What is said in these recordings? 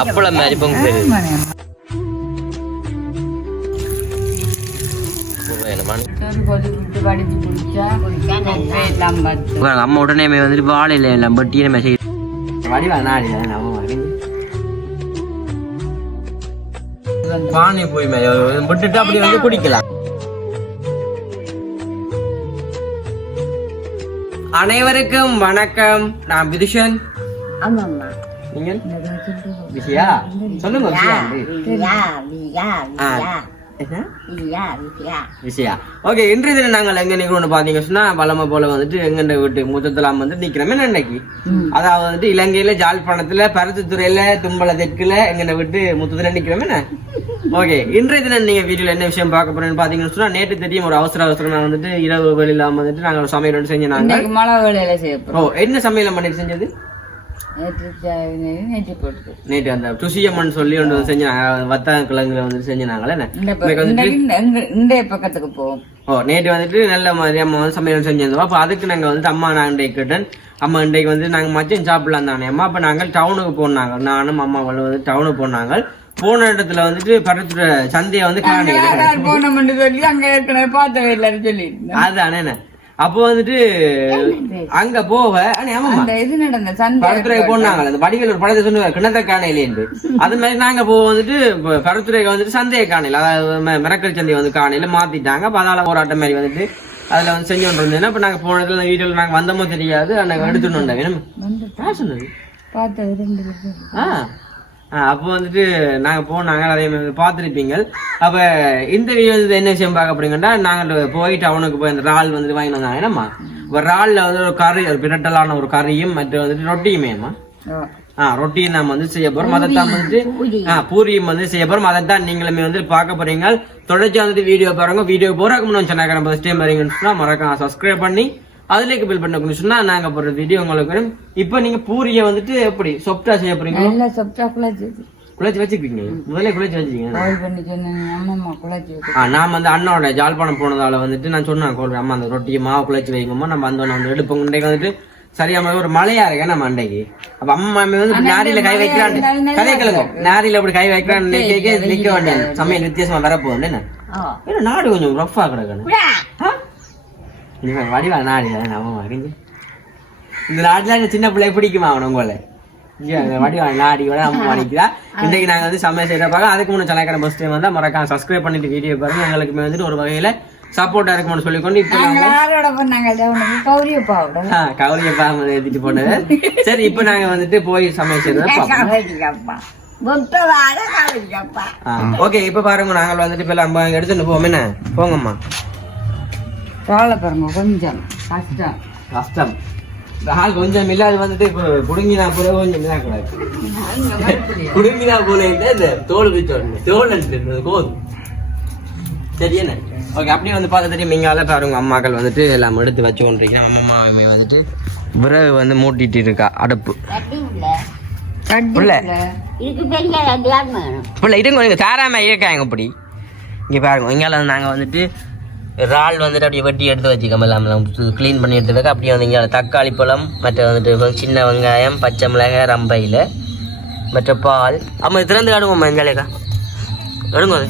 அப்பளம் மாதிரி பொங்கு அம்மா உடனே வந்துட்டு வாழையில எல்லாம் பட்டி நம்ம செய்ய பானை போய் விட்டுட்டு அப்படி வந்து குடிக்கலாம். அனைவருக்கும் வணக்கம். நான் விதுஷன் ஆமாம்மா. நீங்கள் விஷயா சொல்லுங்க விஷயா ஓகே இன்றைய தினம் நாங்கள் எங்க நிகழ்வு பாத்தீங்க சொன்னா வளமை போல வந்துட்டு எங்கண்ட வீட்டு முத்தத்தலாம் வந்து நிக்கிறோமே இன்னைக்கு அதாவது வந்துட்டு இலங்கையில ஜாழ்ப்பாணத்துல பருத்தித்துறையில தும்பல தெற்குல எங்கண்ட வீட்டு முத்தத்துல நிக்கிறோமே ஓகே இன்றைய தினம் நீங்க வீடியோல என்ன விஷயம் பார்க்க போறேன்னு பாத்தீங்கன்னு சொன்னா நேற்று தெரியும் ஒரு அவசர அவசரமா வந்துட்டு இரவு வெளியில வந்துட்டு நாங்க சமையல் செஞ்சு நாங்க மழை வேலையில ஓ என்ன சமையல் பண்ணிட்டு செஞ்சது நேற்று அந்த சொல்லி ஒன்று செஞ்சு வத்த கிழங்குல வந்துட்டு செஞ்சு நாங்களே என்ன? இந்த ப- இன்னைக்கு வந்துட்டு இன்னைக்கு இந்த- இந்த- இந்த பக்கத்துக்கு போவோம் ஓ நேற்று வந்துட்டு நல்ல மாதிரி அம்மா வந்து சமையல் செஞ்சிருந்தோம். அப்போ அதுக்கு நாங்கள் வந்துட்டு அம்மா நான் இன்றைக்கு கேட்டேன். அம்மா இன்றைக்கு வந்து நாங்கள் மச்சம் சாப்பிடலாம் தானே அம்மா. அப்போ நாங்கள் டவுனுக்கு போனாங்க. நானும் அம்மாவும் வந்து டவுனுக்கு போனாங்க. போன இடத்துல வந்துட்டு பக்கத்துல சந்தையை வந்து காணி போனோம்னு சொல்லி அங்க ஏற்கனவே பார்த்தவே இல்லைன்னு சொல்லி. அதுதானே அப்போ வந்துட்டு அங்க போக இது நடந்த போனாங்க அந்த வடிவேல் ஒரு படத்தை சொன்ன கிணத்த காணையிலேருந்து அது மாதிரி நாங்க போக வந்துட்டு பருத்துறைக்கு வந்துட்டு சந்தையை காணையில அதாவது மிரக்கல் சந்தையை வந்து காணையில மாத்திட்டாங்க. அப்ப அதால போராட்டம் மாதிரி வந்துட்டு அதுல வந்து செஞ்சு கொண்டு இருந்தேன் இப்ப நாங்க போனதுல வீடியோல நாங்க வந்தோமோ தெரியாது. நாங்க எடுத்துட்டு வந்தோம். வேணும் வந்து யார் சொன்னது? பார்த்தது அப்போ வந்துட்டு நாங்க போனாங்க அதே மாதிரி பார்த்துருப்பீங்க அப்ப இந்த வீடியோ வந்து என்ன விஷயம் பார்க்க போறீங்கன்னா நாங்கள் போய் டவுனுக்கு போய் அந்த இறால் வந்துட்டு வாங்கிட்டு வந்தாங்க. என்னம்மா? ஒரு இறால்ல வந்து ஒரு கறி ஒரு பிரட்டலான ஒரு கறியும் மற்ற வந்துட்டு ரொட்டியுமேம்மா. ஆ. ரொட்டியும் நம்ம வந்து செய்ய போறோம். அதைத்தான் வந்துட்டு ஆ பூரியும் வந்து செய்ய போறோம். அதைத்தான் நீங்களுமே வந்து பார்க்க போறீங்க தொடர்ச்சி வந்துட்டு வீடியோ பாருங்க. வீடியோ போறதுக்கு முன்னாடி சொன்னாங்க. நம்ம ஃபர்ஸ்ட் டைம் வரீங்கன்னு சொன்னா மறக்காம சப்ஸ்கிரைப் பண்ணி அதுலேக்கு பில் பண்ண சொன்னா நாங்க போடுற வீடியோ உங்களுக்கு வரும். இப்போ நீங்க பூரியை வந்துட்டு எப்படி சொப்டா செய்ய போறீங்க? நல்லா சொப்டா குழச்சி குழச்சி வச்சுக்கிறீங்க முதல்ல குழச்சி வச்சுக்கீங்க. ஆ நான் வந்து அண்ணோட ஜாழ்ப்பாணம் போனதால வந்துட்டு நான் சொன்னேன் கோல் அம்மா அந்த ரொட்டியை மாவு குழச்சி வைங்கம்மா. நம்ம அந்த வந்து எடுப்போம். இன்றைக்கு வந்துட்டு சரியா மாதிரி ஒரு மழையா இருக்கேன் நம்ம அன்றைக்கு. அப்ப அம்மா மாமி வந்து நாரியில கை வைக்கிறான் கதை கிழங்கு நாரியில அப்படி கை வைக்கிறான் நிக்க வேண்டிய சமயம் வித்தியாசமா வரப்போகுது என்ன? நாடு கொஞ்சம் ரஃபா கிடக்கணும் நீங்க வடிவா நாடு நம்ம அறிஞ்சு இந்த நாட்டுல இந்த சின்ன பிள்ளை பிடிக்குமா அவன உங்களை? வடிவா நாடி விட அம்மா அடிக்கிறா. இன்றைக்கு நாங்க வந்து சமையல் செய்யற பார்க்க அதுக்கு முன்னாடி சலாக்கிற பஸ் டைம் வந்தா மறக்காம சப்ஸ்கிரைப் பண்ணிட்டு வீடியோ பாருங்க. எங்களுக்குமே வந்துட்டு ஒரு வகையில சப்போர்ட்டா இருக்கும்னு சொல்லிக்கொண்டு இப்போ யாரோட பண்ணாங்க உனக்கு கௌரியப்பாவோட ஆ, கௌரிய பாம ஏத்திட்டு போனது. சரி இப்போ நாங்க வந்துட்டு போய் சமையல் செய்யறத ஓகே இப்போ பாருங்க நாங்கள் வந்துட்டு இப்போ நம்ம எடுத்துட்டு போவோம். என்ன? போங்கம்மா. கவலை பாருங்க கொஞ்சம் கஷ்டம். கஷ்டம். ஆள் கொஞ்சம் இல்ல அது வந்துட்டு இப்போ புடுங்கினா போல கொஞ்சம் இதா கூடாது புடுங்கினா போல இல்லை இந்த தோல் பிரிச்சோடனே தோல் எடுத்துட்டு கோதும் சரி என்ன? ஓகே அப்படியே வந்து பார்த்து தெரியும். இங்கால பாருங்க அம்மாக்கள் வந்துட்டு எல்லாம் எடுத்து வச்சு கொண்டிருக்கிறேன் அம்மாவுமே வந்துட்டு விறகு வந்து மூட்டிட்டு இருக்கா அடுப்பு. புள்ள புள்ள இருங்க இங்கே தாராம இருக்காங்க இப்படி. இங்கே பாருங்க இங்கால நாங்கள் வந்துட்டு இறால் வந்துட்டு அப்படியே வெட்டி எடுத்து வச்சுக்கோம் எல்லாம் க்ளீன் பண்ணி எடுத்து வைக்க. அப்படியே வந்து இங்கே தக்காளி பழம் மற்ற வந்துட்டு சின்ன வெங்காயம் பச்சை மிளகாய் ரம்பையில் மற்ற பால். அம்மா இது திறந்து காடுவோம்மா மஞ்சளேக்கா எடுங்க அது.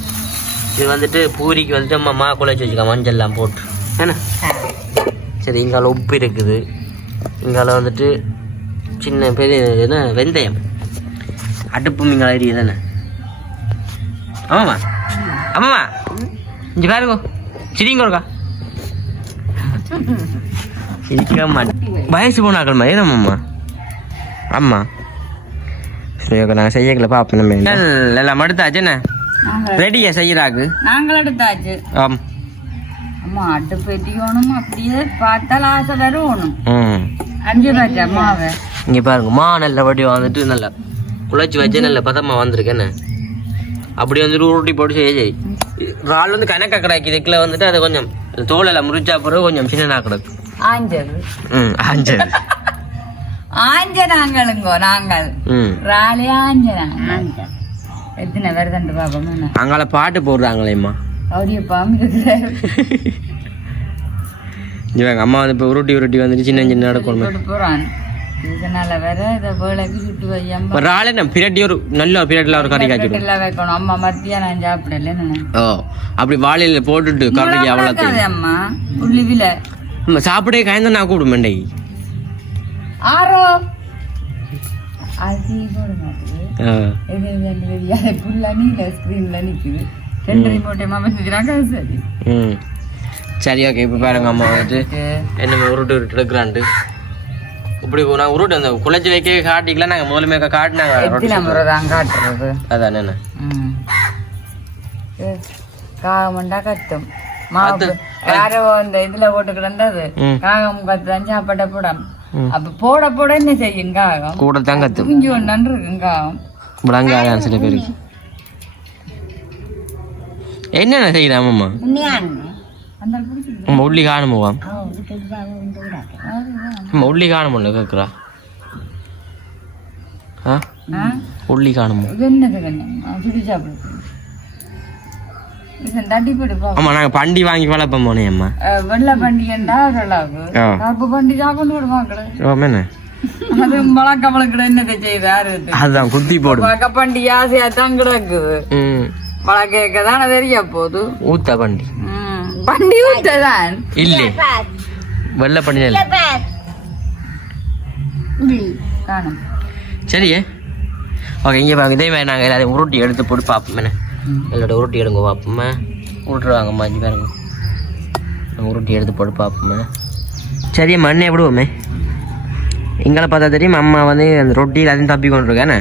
இது வந்துட்டு பூரிக்கு வந்துட்டு அம்மா மா குழச்சி வச்சுக்கோங்க. மஞ்சள்லாம் போட்டு. என்ன? சரி இங்கால உப்பு இருக்குது. இங்கால வந்துட்டு சின்ன பெரிய என்ன வெந்தயம். அடுப்பு மீங்க ஐடி தானே ஆமாம்மா ஆமாம்மா இங்கே பாருங்க. சிரிங்க ஒருக்கா. சிரிக்க மாட்டேன் வயசு போனாக்கள்மா ஏனம்மா ஆமா சரி ஓகே நாங்கள் செய்யக்கல பார்ப்போம் நம்ம எல்லாம் எடுத்தாச்சு என்ன? ரெடியா செய்யறாக்கு? நாங்கள் எடுத்தாச்சு. ஆம். அம்மா அடுப்பு எட்டிக்கணும் அப்படியே பார்த்தால் ஆசை வரணும் ம். அஞ்சு ரூபாய்க்கு அம்மாவை இங்கே பாருங்க மா நல்ல வடி வந்துட்டு நல்லா குழச்சி வச்சு நல்ல பதமா வந்திருக்கேன்னு அப்படி வந்துட்டு உருட்டி போட்டு செய்ய சரி ரால் வந்து கணக்கா கிடக்கு இதுக்குள்ள வந்துட்டு அது கொஞ்சம் தோலெல்லாம் முறிச்சா பிறகு கொஞ்சம் சின்னதாக கிடக்கு. ஆஞ்சது ம் ஆஞ்சது ஆஞ்ச நாங்களுங்கோ நாங்கள் ராலி ஆஞ்சனா ஆஞ்ச எத்தனை வருதண்டு பாப்போம் அங்கால பாட்டு போடுறாங்களேம்மா. கௌரியப்பா இவங்க அம்மா வந்து இப்போ உருட்டி உருட்டி வந்துட்டு சின்ன சின்ன நடக்கணும் போட்டு போறான். இதனால வேற இதை வேலைக்கு சுட்டு வையாம ஒரு ஆளே நம்ம பிரட்டி ஒரு நல்ல ஒரு பிரட்டில் ஒரு கறி காய்ச்சிடும் எல்லாம் வைக்கணும். அம்மா மத்தியானம் சாப்பிடல ஓ அப்படி வாழையில போட்டுட்டு கறி அவ்வளோ அம்மா. உள்ளிவில நம்ம சாப்பிடே காய்ந்த நான் கூப்பிடு மண்டை ஆரோ அது போட மாட்டேங்குது ஆ. இது வந்து வெளியால ஃபுல்லா நீல ஸ்க்ரீன்ல நிக்குது. ரெண்டு ரிமோட்டை மாமா செஞ்சுறாங்க சரி. ம். சரி ஓகே இப்போ பாருங்க அம்மா வந்துட்டு என்ன உருட்டு உருட்டு எடுக்கிறான்ட்டு இப்படி நான் உருட்டு அந்த குழச்சி வைக்க காட்டிக்கலாம் நாங்கள் முதலுமே காட்டினாங்க. ரொட்டி எத்தனை முறை தான் காட்டுறது? அதான் என்ன காகமண்டா கத்தும் மாவு யாரோ இந்த இதுல போட்டு கிடந்தது. காகம் கத்துதான் சாப்பாட்ட போடாம. அப்ப போட போட என்ன செய்யும் காகம்? கூட தான் கத்தும். குஞ்சு ஒன்று இருக்கும் காகம். விளங்காதான் சில பேருக்கு. என்னென்ன செய்யலாம் அம்மா? அந்த உள்ளி காணுமோவா உள்ளி காணுமோல கேட்குறா ஆ? உள்ளி காணுமோ ஆமா நாங்க பண்டி வாங்கி வளர்ப்போம் போனே அம்மா. வெள்ளை பண்டிகைண்டா. கருப்பு பண்டி சாப்பிட்டு விடுவாங்களே ஓ என்ன அது மழக்க மழக்கிட என்னதை செய்தாரு அதுதான் குத்தி போடும் மழக்க பண்டி ஆசையா தான் கிடக்குது ம். மழை கேட்க தானே தெரிய போகுது ஊத்தா பண்டி. பண்டி ஊத்ததான் இல்லே வெள்ளை காணும் சரியே ஓகே இங்கே பாருங்க இதே மாதிரி நாங்கள் எல்லாரையும் உருட்டி எடுத்து போட்டு பார்ப்போம் என்ன எங்களோட உருட்டி எடுங்க பார்ப்போமே உருட்டுருவாங்கம்மா இங்கே பாருங்க நாங்கள் உருட்டி எடுத்து போட்டு பார்ப்போமே சரி மண்ணை விடுவோமே எங்களை பார்த்தா தெரியும் அம்மா வந்து அந்த ரொட்டியில் அதையும் தப்பி கொண்டு இருக்கேன்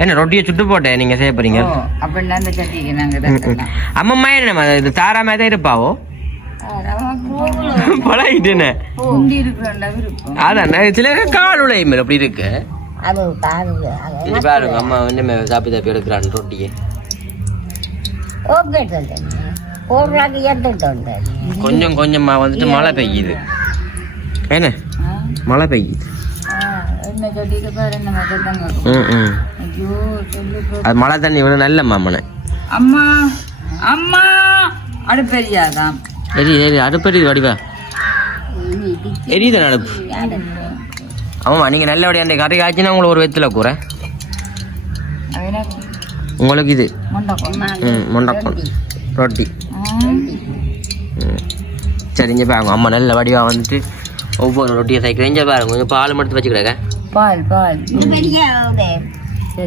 என்ன ரொட்டியை சுட்டு போட்டேன் நீங்கள் செய்ய போறீங்க ஓ அப்படின்னா அந்த சட்டிக்கு நாங்க ம், ம். தட்டலாம் அம்மம்மா என்ன இது தாராமே தான் இருப்பாவோ பழகிட்டேனே. அதான் சில கால் உழையும் அப்படி இருக்கு. பாருங்க அம்மா வந்து சாப்பி தாப்பி எடுக்கிறான் ரொட்டியை. கொஞ்சம் கொஞ்சமா வந்துட்டு மழை பெய்யுது. என்ன? மழை பெய்யுது. அது மழை தண்ணி விட நல்ல மாமனை. அம்மா அம்மா அடுப்பெரியாதான். எரி எரி அடுப்பு வடிவா எரியுது அடுப்பு ஆமாம்மா நீங்கள் நல்லபடியாக அந்த கறி காய்ச்சினா உங்களுக்கு ஒரு வெத்தில கூற உங்களுக்கு இது. ம் முண்டக்கம் ரொட்டி. ம். சரி இங்கே பாருங்க. அம்மா நல்ல வடிவாக வந்துட்டு ஒவ்வொரு ரொட்டியை சைக்கிள் இங்கே பாருங்க கொஞ்சம் பால் மட்டும் வச்சுக்கிடாங்க பால் பால்.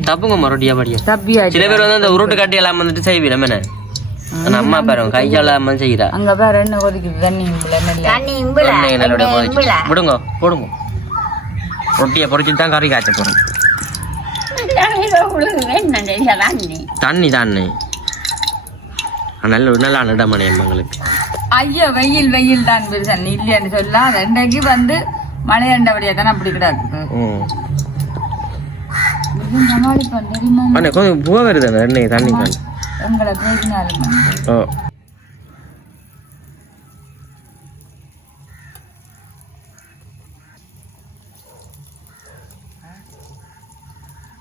தப்புங்கம்மா ரொட்டியா படியா தப்பியா சில பேர் வந்து அந்த உருட்டு கட்டி எல்லாம் வந்துட்டு செய்வீங்க என்ன? அம்மா பாருங்க கையால அம்மா செய்கிறா அங்க பாரு என்ன கொதிக்குது தண்ணி இம்புல நல்லபடியாக போயிடுச்சு விடுங்க போடுங்க. ரொட்டியை பொறிச்சு தான் கறி காய்ச்ச போகிறோம் தண்ணி தானே நல்ல நல்லா நடமணி அம்மாங்களுக்கு ஐயோ வெயில் வெயில் தான் தண்ணி இல்லையான்னு சொல்ல ரெண்டைக்கு வந்து மழை அண்டபடியா தானே அப்படி தெரியுமா அண்ணே கொஞ்சம் புகை வருது எண்ணெய் தண்ணி. தான் உங்களை பேசினாலும் ஓ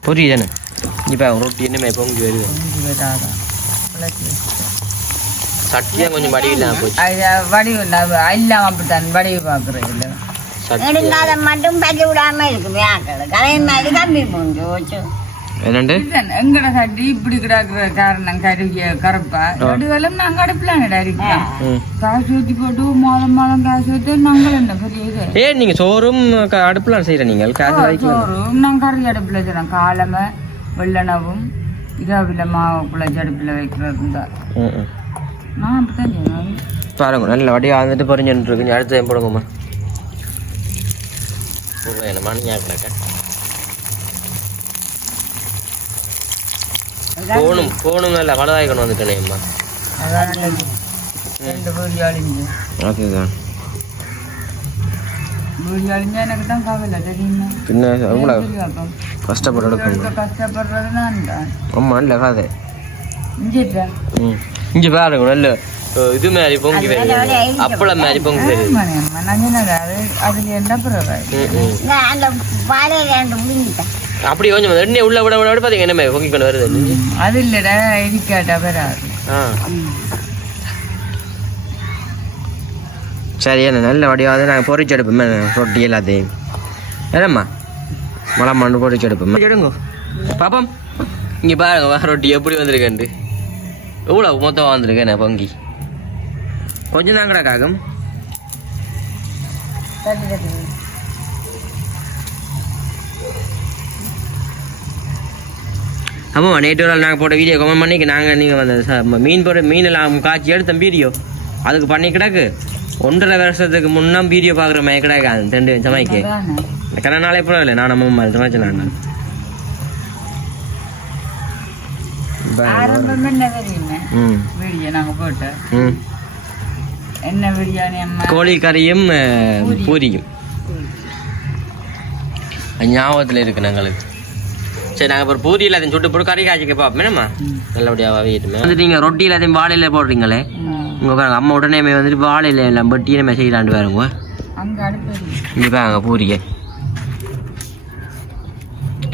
புரியுதானே இப்போ ரொட்டி என்னமே பொங்கி வருது. சட்டியாக கொஞ்சம் வடி இல்லாம போச்சு. வடிவு இல்லாம அப்படித்தான் வடிவு பாக்குறேன் இல்ல நெடுங்காலம் மட்டும் பச்சை விடாம இருக்கு வேக்கள் கலை மாதிரி கம்பி வச்சு. என்னண்டு? எங்கட சட்டி இப்படி கிடக்குற காரணம் கருகிய கருப்பா. நாங்க அடுப்புலாம் ம். காசு ஊத்தி போட்டு மாதம் மாதம் காசு ஊத்தி நாங்கள் என்ன பெரிய நீங்கள் சோறும் அடுப்புலாம் செய்கிற நீங்கள்? காசு சோறும் நாங்கள் கறி அடுப்புல வச்சிடறோம் காலமை வெள்ளனவும் இரவுல மாவு குழச்சி அடுப்புல வைக்கிறது தான். நான் அப்படித்தான் செய்வேன். பாருங்க நல்ல வடியாக வந்துட்டு பொறிஞ்சுட்டு இருக்கு அடுத்து போடுங்கம்மா என்ன மணி போனும் போனும் நல்ல வளதாய்க்கணும் வந்துட்டேனே அம்மா. அதான் நல்லது. ரெண்டு பூரி அழிஞ்சு. அதுதான். பூரி அழிஞ்சா எனக்கு தான் கவலை தெரியுமா? பின்ன எவ்வளோ தெரியாக்கம். கஷ்டப்பட்டு எடுக்கணும். எடுக்க கஷ்டப்படுறது நான் தான். ஆமாம் நல்ல கதை இஞ்சிட்டா ம் அப்படி கொஞ்சம் எண்ணெய் உள்ள விட விட விட பார்த்தீங்க என்ன பொங்கி கொண்டு வருது. அது இல்லடா இருக்காட்டா வராது ஆ. சரி என்ன நல்ல வடிவாக நாங்கள் பொறிச்சு எடுப்போமே ரொட்டி எல்லாத்தையும். என்னம்மா? மழை மண்ணு போட்டு எடுப்போம் எடுங்க. பாப்போம். இங்கே பாருங்க ரொட்டி எப்படி வந்திருக்கேன்ட்டு. எவ்வளோ மொத்தம் வந்திருக்கேன் பொங்கி. கொஞ்சம் தான் கூட ஆமாம் நேற்று ஒரு நாள் நாங்கள் போட்ட வீடியோ கமெண்ட் பண்ணி நாங்கள் நீங்கள் அந்த ச- ம- மீன் போட்டு மீனெல்லாம் காய்ச்சி எடுத்த வீடியோ அதுக்கு பண்ணி கிடக்கு. ஒன்றரை வருஷத்துக்கு முன்னா வீடியோ பார்க்குற மாதிரி கிடக்கு அது ரெண்டு சமைக்கு. கன நாளே போல இல்லை நான் நம்ம சமைச்சு நான் கோழி கறியும் பூரியும். ஞாபகத்தில் இருக்கு எங்களுக்கு சரி நாங்கள் இப்போ பூரி எல்லாத்தையும் சுட்டு போட்டு கறி காய்ச்சிக்க பார்ப்போம் என்னம்மா? நல்லபடியாக வீட்டுமே வந்து நீங்கள் ரொட்டி எல்லாத்தையும் வாழையில போடுறீங்களே? ம். உங்கள் பாருங்க அம்மா உடனே வந்து வாழையில எல்லாம் பட்டி நம்ம செய்யலாண்டு பாருங்க. அங்க அடுப்பு இருக்கு. இங்கே பாருங்க பூரியை.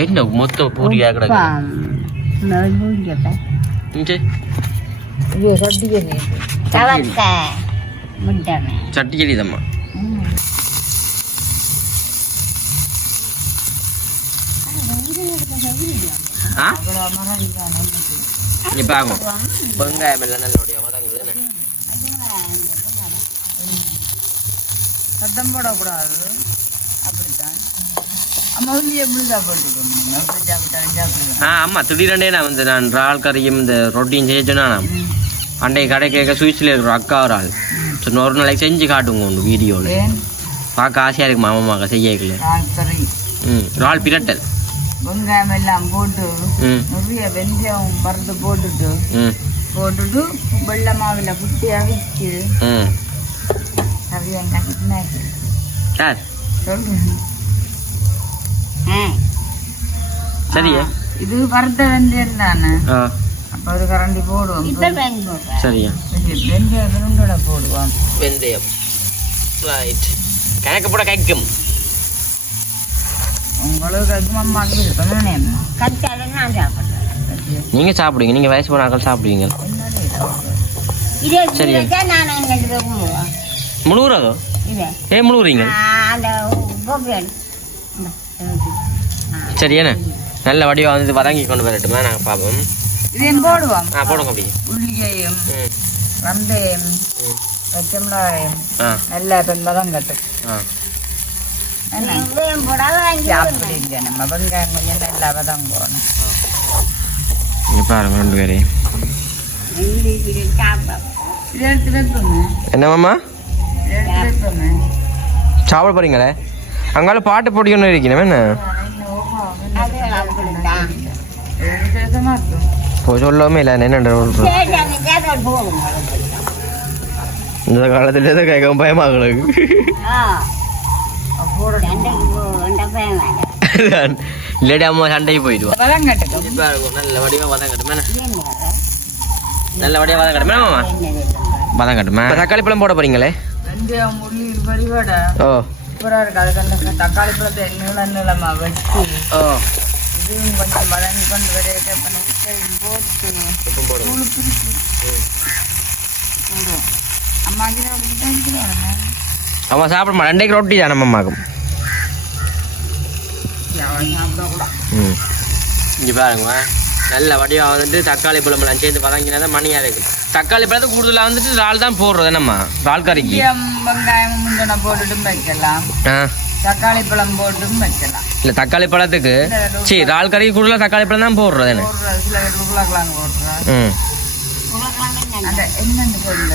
என்ன மொத்தம் பூரியாக கிடக்கு சட்டி செடிதம்மா ஆ இங்கே பாருங்க வெங்காயம் எல்லாம் நல்லபடியாக வதங்குது? சத்தம் போடக்கூடாது அப்படித்தான் ஆமாம் திடீரெண்டே நான் வந்து நான் இறால் கறியும் இந்த ரொட்டியும் செய்ய சொன்னா நான் அன்றைக்கு கடை கேட்க சுவிஸில் இருக்கிற அக்கா ஒரு ஆள் ஸோ ஒரு நாளைக்கு செஞ்சு காட்டுங்க ஒன்று வீடியோவில் பார்க்க ஆசையாக இருக்கு நான் கறி ம் இறால் பிரட்டல் வெங்காயம் எல்லாம் போட்டு நிறைய வெந்தயம் மருந்து போட்டுட்டு ம். போட்டுட்டு வெள்ளை மாவில் புட்டி அவிச்சு ம். நிறைய சார் சரியா. இது வறுத்த வெந்தயம் தானே? ஆ. அப்போ ஒரு கரண்டி போடுவோம். சரியா. வெந்தயம் விருண்டோட போடுவோம். வெந்தயம். ரைட் கணக்கு போட கைக்கும் நீங்கள் சாப்பிடுவீங்க நீங்கள் வயசு போனாக்கள் சாப்பிடுவீங்க. என்னது இது? இதே சரி. முழுகுறதோ ஏ முழுகுறீங்க சரி என்ன? நல்ல வடிவா வந்து வதங்கி கொண்டு வரட்டுமா? நாங்கள் பார்ப்போம். இதையும் போடுவோம். ஆ போடுங்க அப்படி. உள்ளிகையும் ம். வெந்தயம் ம். பச்சை மிளகாயும் ஆ. நல்லா ஆ. ரெண்டு பேரையும் சாப்பிட போறீங்களே அங்கால பாட்டு போட்டி ஒன்று இருக்கணும் என்ன சொல்லவே இல்லை என்ன இந்த காலத்துல தான் கேட்க பயமாங்களுக்கு ஆ போடணும் சண்டைக்கு போ வேண்ட பயம் வேண்டாம் இல்லாடி அம்மா சண்டைக்கு போயிடுவா வதம் கட்டுக்கும் நல்ல வடிவா வதம் கட்டுமே? நல்ல வடிவா வதம் கட்டுமே மாமா? வதம் கட்டுமே தக்காளி பழம் போட போறீங்களே ஓ தக்காளி பழத்தை நீள நீளமா வெட்டி ஓ இதுவும் கொஞ்சம் வதங்கி கொண்டு வரையிட்ட போட்டு அவன் சாப்பிட ரெண்டைக்கு ரொட்டி தானே அம்மாக்கும் ம். இங்கே பாருங்க நல்ல வடிவா வந்துட்டு தக்காளி பழமெல்லாம் சேர்ந்து வதங்கினா தான் மணியாக இருக்கு. தக்காளி பழத்தை கூடுதலாக வந்துட்டு இறால் தான் போடுறது என்னம்மா? இறால் கறிக்கு வெங்காயம் முந்தின போட்டுட்டும் வைக்கலாம். ஆ. தக்காளி பழம் போட்டும் வைக்கலாம். இல்லை தக்காளி பழத்துக்கு. சரி இறால் கறிக்கு கூடுதலாக தக்காளி பழம் தான் போடுறது என்ன? போடுற சில பேர் உருளைக்கிழங்கு போடுறோம் ம். அந்த என்னன்னு சொல்ல.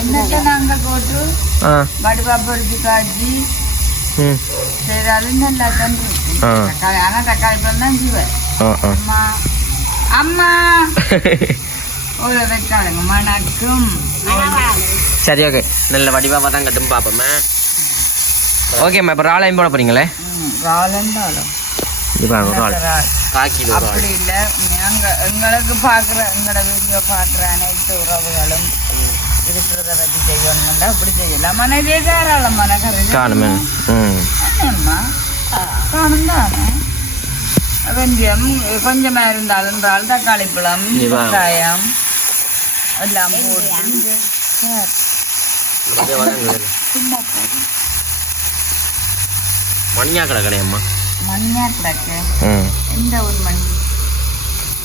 என்னத்தை நாங்கள் போட்டு வடிவா பொறிச்சு காய்ச்சி செய்தாலும் நல்லா தான். தக்காளி ஆனால் தக்காளி பழம் தான் அம்மா. அம்மா! ஒரு வைக்காதுங்க மணக்கும். சரி ஓகே நல்ல வடிவாக தான் கட்டும் பார்ப்போமே ஓகேம்மா இப்போ இறாலையும் போட போகிறீங்களே இப்போ இறால் காக்கி அப்படி இல்லை நாங்க எங்களுக்கு பார்க்குற எங்களோட வீடியோ பார்க்குற அனைத்து உறவுகளும் இருக்கிறத பற்றி செய்யணும்னா அப்படி செய்யலாம் மனைவியே தாராளம் மனக்கரை காணுமே அம்மா காணும் தானே வெந்தயம் கொஞ்சமாக இருந்தாலும் தக்காளி பழம். வெங்காயம் எல்லாம் போட்டு மணியா கடை கடையம்மா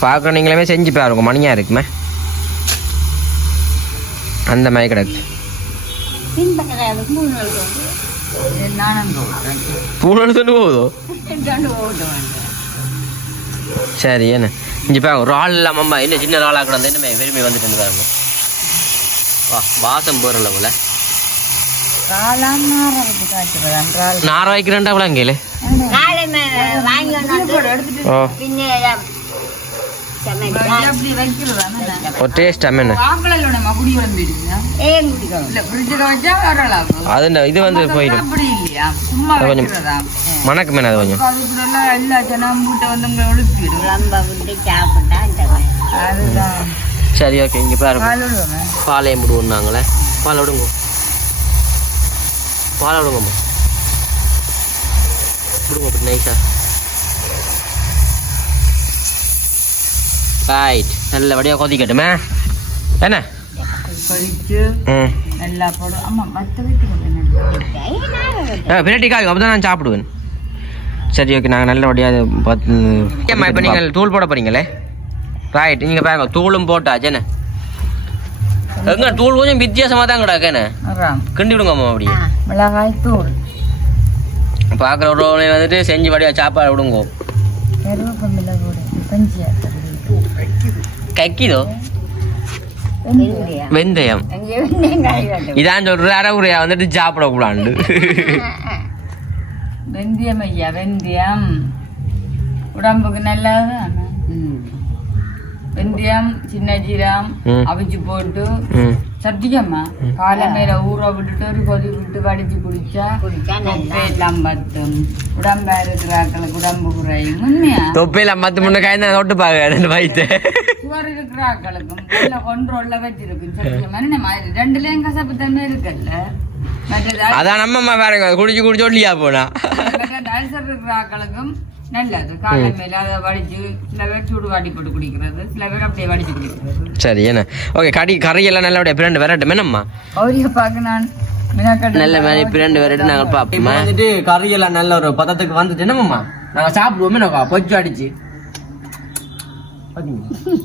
பார்க்குற நீங்களுமே செஞ்சு பாருங்க மணியாக இருக்குமே. அந்த மாதிரி கிடக்கு. பின்பக்கம் மூணு நாள் வந்து இது நானும் போடுறேன் பூனு சொல்லி போகுதோ? ரெண்டு சரி என்ன? இங்கே பாருங்க இல்லாமம்மா என்ன சின்ன ஆளாக கூட என்ன விரும்பி வந்துட்டு பாருங்க. வா வாசம் போகிறல போல காளான் நாரது காய்ச்சல் வாங்கி வந்து எடுத்துட்டு ஓ பின்ன சமைச்சா அப்படி வைக்கிறதா ஒரு டேஸ்ட் என்ன? ஆப்பிளோட மகுடி விளம்பிடுங்க ஏன் குடிக்கணும் இல்ல ஃப்ரிட்ஜில் வச்சா வரலாம். அது இந்த- இது வந்து போயிடும். அது கொஞ்சம் அது சரி ஓகே இங்கே பாருங்க. பாலையை விடுவோம் நாங்களே பால் விடுங்க பால் விடுங்கம்மா விடுங்க அப்படி நைஸா ரைட் நல்லபடியாக கொதிக்கட்டுமே. என்ன? கழிச்சு ம். நல்லா போடும் ஆமா பத்து வீட்டுக்கு ஆ பிரட்டிக்காக அப்போ தான் நான் சாப்பிடுவேன். சரி ஓகே நாங்கள் நல்லபடியாக பார்த்து ஏம்மா இப்போ நீங்கள் தூள் போட போகிறீங்களே ரைட் நீங்கள் பாருங்க தூளும் போட்டாச்சு என்ன? எங்க தூள் கொஞ்சம் வித்தியாசமாக தான் கிடக்கு என்ன? அதான் கிண்டி விடுங்கம்மா அப்படியே. மிளகாய் தூள். பார்க்குற ஒரு வந்துட்டு செஞ்சு படியாக சாப்பாடு விடுங்கோ கக்கிதோ? வெந்தயம். இதான் சொல்ற அறவுரையா வந்துட்டு சாப்பிடக்கூடாது வெந்தயம் ஐயா வெந்தயம். உடம்புக்கு நல்லது ம். வெந்தயம் சின்ன ஜீரம். அவிச்சு போட்டு ம். சத்தியம்மா காலை மேல ஊற விட்டுட்டு ஒரு கொதி விட்டு வடிச்சு குடிச்சா எல்லாம் பத்தும் உடம்பா இருக்கிறாக்களுக்கு உடம்பு குறையும் உண்மையா தொப்பையில் பத்து முன்ன காய்ந்து தொட்டு பாக்க வயிற்று சுவர் இருக்கிறாக்களுக்கும் நல்ல கொண்ட்ரோல்ல வச்சிருக்கும் சத்தியமா என்ன மாதிரி ரெண்டுலயும் கசப்பு தன்மை இருக்குல்ல அதான் நம்ம பாருங்க குடிச்சு குடிச்சு ஒல்லியா போனா இருக்கிறாக்களுக்கும் நல்லது. காலை மேல அதை வடிச்சு சில பேர் சூடு வாடி போட்டு குடிக்கிறது சில பேர் அப்படியே வடிச்சு குடிக்கிறது. சரி என்ன? ஓகே கறி கறியெல்லாம் நல்லபடியா பிரண்டு வரட்டும். என்னம்மா? அவரிய பார்க்க நான் நல்ல மாதிரி பிரண்டு வரட்டும் நாங்கள் பார்ப்போம்? வந்துட்டு கறியெல்லாம் நல்ல ஒரு பதத்துக்கு வந்துட்டு என்னம்மா நாங்கள் சாப்பிடுவோமே நான் பொச்சு அடிச்சு.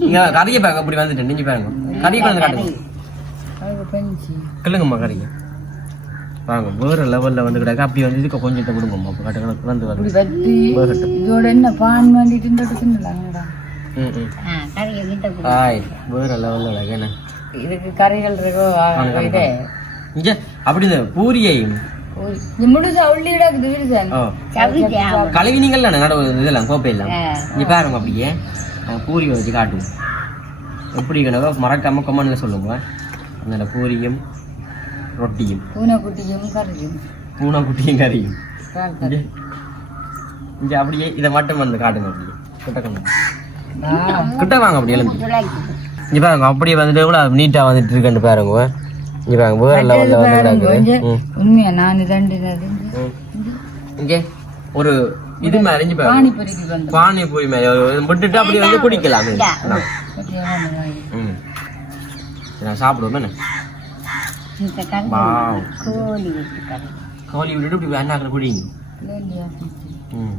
நீங்க கறியை பாருங்க அப்படி வந்துட்டு நீங்க பாருங்க. கறியை கொண்டு வந்து காட்டுங்க. அது பெஞ்சு வாங்க. வேற லெவல்ல வந்து கிடக்கு அப்படி வந்து இதுக்கு கொஞ்சத்தை கொடுங்கம்மா அப்போ கட்ட கணக்கு வந்து வேகட்டும் இதோட என்ன பான் கொடு. ஆய் வேற லெவல்ல என்ன? இதுக்கு கறிகள் இருக்கோ இதே. இங்க அப்படி இந்த பூரியை. கழுவினீங்கல்ல நடுவு இதெல்லாம் கோப்பையெல்லாம். இங்க பாருங்க அப்படியே. பூரி வச்சு காட்டுவோம். எப்படி கிடக்கோ மறக்காம கமெண்ட்ல சொல்லுங்க. அந்த பூரியும் கறியும். பூனை குட்டியும் கறியும். கால் இங்க அப்படியே இதை மட்டும் வந்து காட்டுங்க அப்படியே. கிட்ட கிட்ட வாங்க அப்படியே. இங்க பாருங்க அப்படியே வந்துட்டு கூட நீட்டா வந்துட்டு இருக்குன்னு பாருங்க. இங்க பாருங்க வேற லெவல்ல வந்து கிடக்குது. உண்மையா நான் ரெண்டு. இங்க ஒரு இது மாதிரி இங்க பாருங்க. பானிபூரி மாதிரி விட்டுட்டு அப்படியே வந்து குடிக்கலாம். நான் சாப்பிடுவோம் என்ன இந்த கறி வாவ். கோழி விட்டுட்டு இப்படி வேண்டாக்கிற குடிங்க ம்.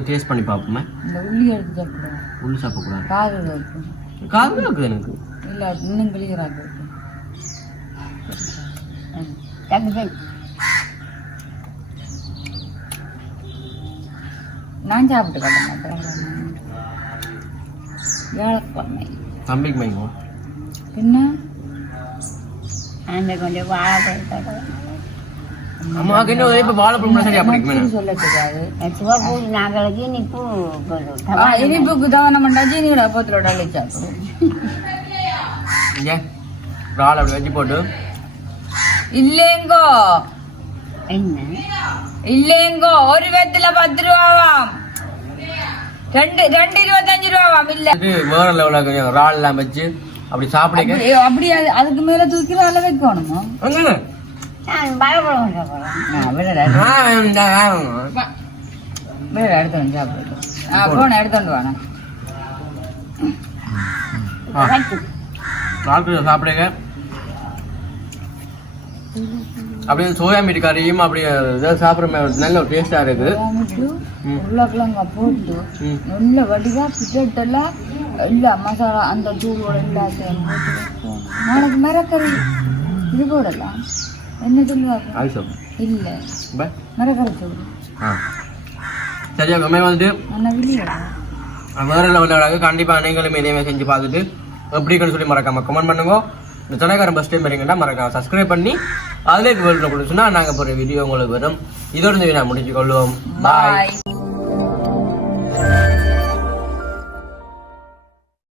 டேஸ்ட் பண்ணி பார்ப்போமே. உள்ளி எடுத்து உள்ள சாப்பிடக்கூடாது. காது காது இருக்குது எனக்கு. இல்ல இன்னும் கிளியராக ம். கறி நான் சாப்பிட்டு மாட்டேன். வியாழக்கிழமை தம்பிக்கு மைங்கோ பின்ன? அந்த கொஞ்சம் அம்மாவுக்கு இப்போ வாழைப்பழம் சரியா பிடிக்குமே சிவப்பூ நாங்களுக்கு இனிப்புக்கு தவணை அப்படி வச்சு போட்டு. இல்லைங்கோ. என்ன? இல்லைங்கோ ஒரு வெத்தில பத்து ரூபாவாம். ரெண்டு ரெண்டு இருபத்தஞ்சு ரூபாவாம் இல்ல. வேற ரால் எல்லாம் வச்சு அப்படி சாப்பிடுங்க அப்படி அப்படி அது- அதுக்கு மேல தூக்கி வேலை வைக்கணுமா எடுத்து வந்து சாப்பிடுறோம் எடுத்துட்டு வாங்க சாப்பிடுங்க அப்படியே சோயா மீட் கறியும் அப்படியே இதாக சாப்பிட்ற நல்ல ஒரு டேஸ்ட்டாக இருக்குது. உருளைக்கிழங்க போட்டு. நல்ல வடிவா பிட்டெல்லாம் இல்லை மசாலா அந்த தூளோட எல்லாத்தையும். நாளைக்கு மரக்கறி இது போடலாம். என்ன சொல்லுவாங்க? இல்லை. மரக்கறி தூள். ஆ. சரியா கம்மியாக வந்துட்டு. வேற லெவலில் கண்டிப்பாக நீங்களும் இதே மாதிரி செஞ்சு பார்த்துட்டு எப்படி இருக்குன்னு சொல்லி மறக்காம கமெண்ட் பண்ணுங்க. இந்த தலைக்காரன் பஸ் டைம் வரீங்கன்னா மறக்காம சப்ஸ்கிரைப் பண்ணி அதிலே வேர்ல்டு கொடுத்துன்னா நாங்கள் போகிற வீடியோ உங்களுக்கு வரும். இதோட நான் முடிச்சு கொள்வோம் பாய்